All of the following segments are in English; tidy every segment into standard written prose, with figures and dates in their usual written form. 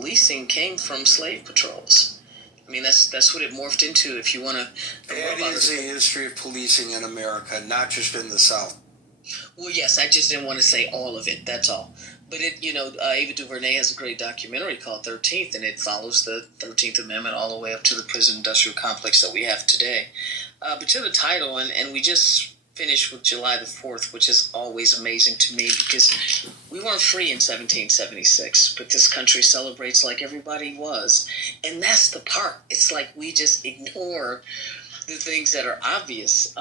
policing came from slave patrols. I mean, that's what it morphed into. If you want to, that is a history of policing in America, not just in the South. Well, yes, I just didn't want to say all of it. That's all. But Ava DuVernay has a great documentary called 13th, and it follows the 13th Amendment all the way up to the prison-industrial complex that we have today. But to the title, and we just finished with July the 4th, which is always amazing to me because we weren't free in 1776, but this country celebrates like everybody was. And that's the part. It's like we just ignore the things that are obvious.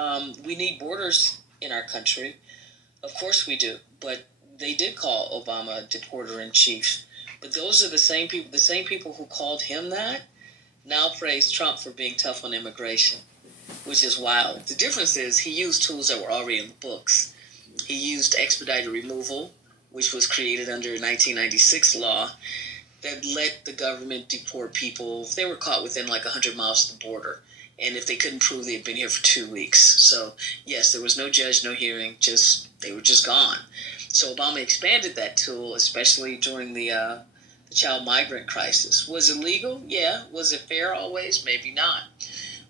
We need borders in our country. Of course we do. But they did call Obama deporter-in-chief. But those are the same people who called him that, now praise Trump for being tough on immigration, which is wild. The difference is he used tools that were already in the books. He used expedited removal, which was created under a 1996 law that let the government deport people if they were caught within like 100 miles of the border. And if they couldn't prove they had been here for 2 weeks. So, yes, there was no judge, no hearing, they were just gone. So Obama expanded that tool, especially during the child migrant crisis. Was it legal? Yeah. Was it fair always? Maybe not.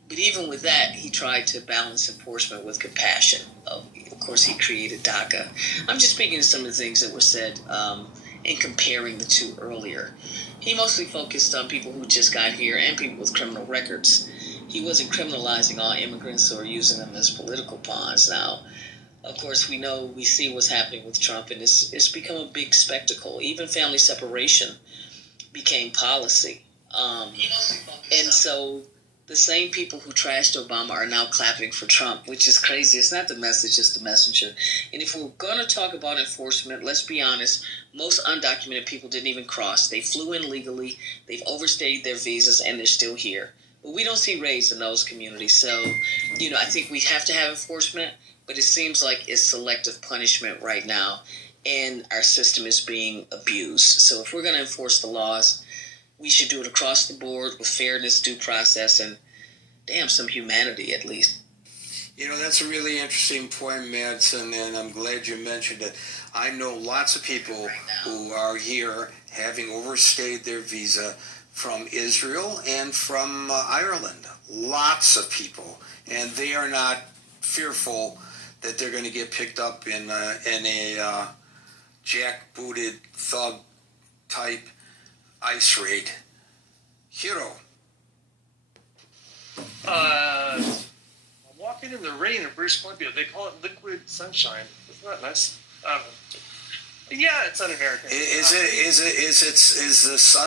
But even with that, he tried to balance enforcement with compassion. Of course, he created DACA. I'm just speaking to some of the things that were said in comparing the two earlier. He mostly focused on people who just got here and people with criminal records. He wasn't criminalizing all immigrants or using them as political pawns. Now, of course, we see what's happening with Trump, and it's become a big spectacle. Even family separation became policy. And so the same people who trashed Obama are now clapping for Trump, which is crazy. It's not the message, it's the messenger. And if we're going to talk about enforcement, let's be honest, most undocumented people didn't even cross. They flew in legally, they've overstayed their visas, and they're still here. But we don't see raids in those communities. So, I think we have to have enforcement, but it seems like it's selective punishment right now, and our system is being abused. So if we're going to enforce the laws, we should do it across the board with fairness, due process, and some humanity at least. That's a really interesting point, Madsen, and I'm glad you mentioned it. I know lots of people who are here having overstayed their visa from Israel and from Ireland. Lots of people. And they are not fearful that they're going to get picked up in a jackbooted thug-type ICE raid. Hero. I'm walking in the rain in British Columbia. They call it liquid sunshine. Isn't that nice? Yeah, it's un-American. Is the sun